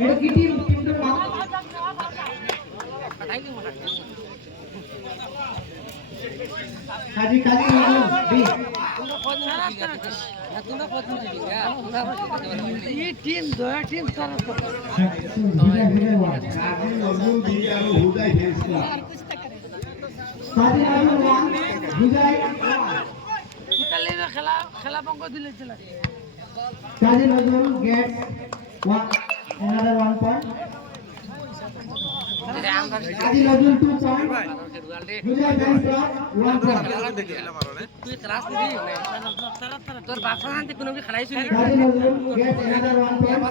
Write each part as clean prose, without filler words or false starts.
এটা কি টিম টিমটার নাম কাজী কাজী বি এই টিম দয়া টিম তারা কাজী নজরুল বি আর হুদাই ফেসলা কাজী নজরুল ওয়ান হুদাই ইতালির খেলা খেলা পঙ্ক দিলেছিল Kazi Nazrul get one another 1 point Kazi Nazrul 2 point হুদাই ফেসলা 1 point তুই ক্লাস নিবি তোর বাসা আনতে কোনো কি খেলাইছিস কাজী Nazrul gate another 1 point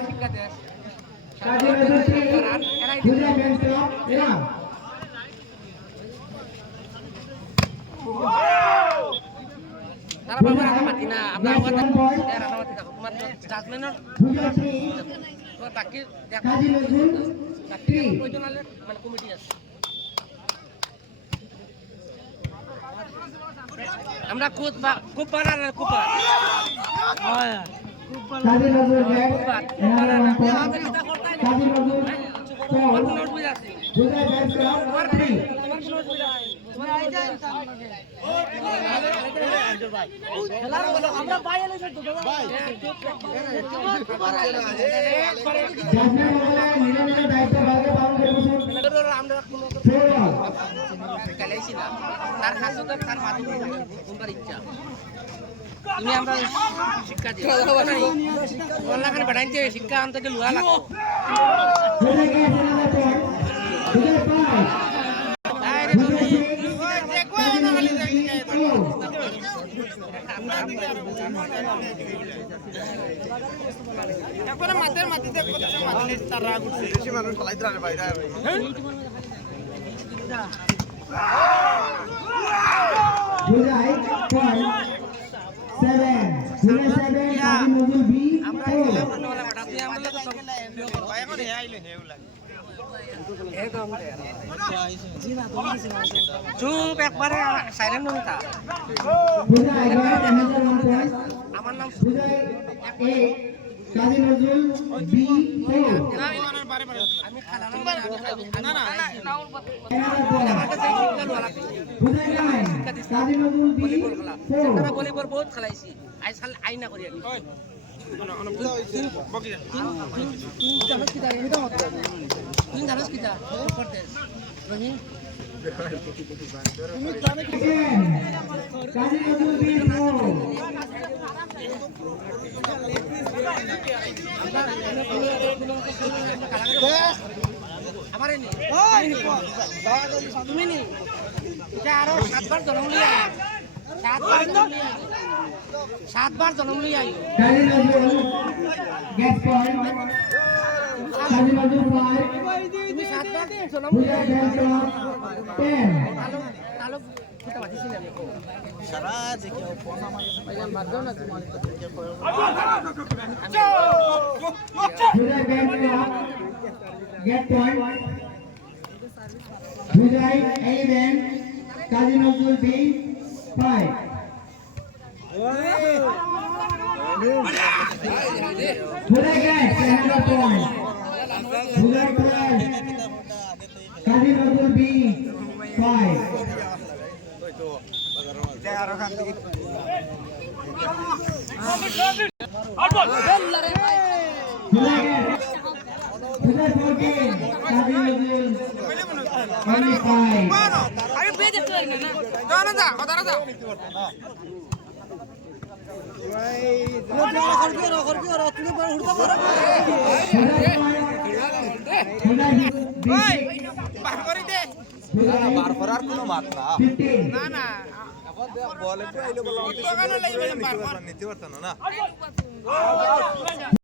Kazi নজরুল 3 হুদাই ফেসলা 1 তারা বাবা রাতামাতি না আমরা রাতামাতি দেখো তোমার জাজমেন্টর হুদাই 3 তোমার বাকি কাজী নজরুল 3 কয়জন আলে মানে কমিটি আছে আমরা খুব বানার খুব হয় কাজী Nazrul gate another 1 point Kazi নজরুল 4 নোট বুঝা আছে হুদাই ফেসলা 3 আমরা বাইরে এসে তো ভাই জাজমেন্ট বলে নিরঞ্জন দায়িত্ব ভাগে পালন করে বসুন আমরা খেলাইছি না তার কাছে তো তার মাধ্যমে তোমার ইচ্ছা তুমি আমরা শিক্ষা দিই অনলাইনে বাড়াইতে শিক্ষা আনতে গেলে লুয়া লাগবে এখন মাতের মাটিতে কতটা মাটি তারা উঠছে বেশি মানুষ ফলাইতে পারে বাইরে বুঝাই পয়েন্ট 7 07 কাজী নজরুল বি আমরা 4 তুই আমরা তো এখন হে আইলো হে উলা চুপ একবারে সাইলেন্ট হয়ে থাক বুঝাই গেট another 1 point আমার নাম বুঝাই 8 কাজী নজরুল বি 4 আমি খালা না না another point বুঝাই 9 কাজী নজরুল বি 4 তারা ভলিবল বহুত খেলাইছি আইসাল আইনা করি আমি তুই জানোস কি তা করতে রহিম কাজী নজরুল বি 4 আমারে নি তুমি নি এটা আরো 7 বার জন্ম লিয়া 7 বার জন্ম লিয়া কাজী নজরুল গেট পয়েন্ট কাজী নজরুল 5 তুমি 7 বার জন্ম বুঝাই ফেসলা 10 তালুক ফুটা বাঁধিছিল আমি সারা যে কেউ ফোন আমার ভাইজান বাদ দাও না তোমার বুঝাই ফেসলা গেট পয়েন্ট বুঝাই 11 কাজী নজরুল বি 5 বুঝাই গেট another point বুঝাই 12 কাজী নজরুল বি 5 আরো খান থেকে বুঝাই গেট বুঝাই 14 কাজী নজরুল 25 আরে বেজে তো না যাও না যা কথা না বার করার কোনো মাত না 15 না না বলে তো আইলো বলা নিতে পারতাম না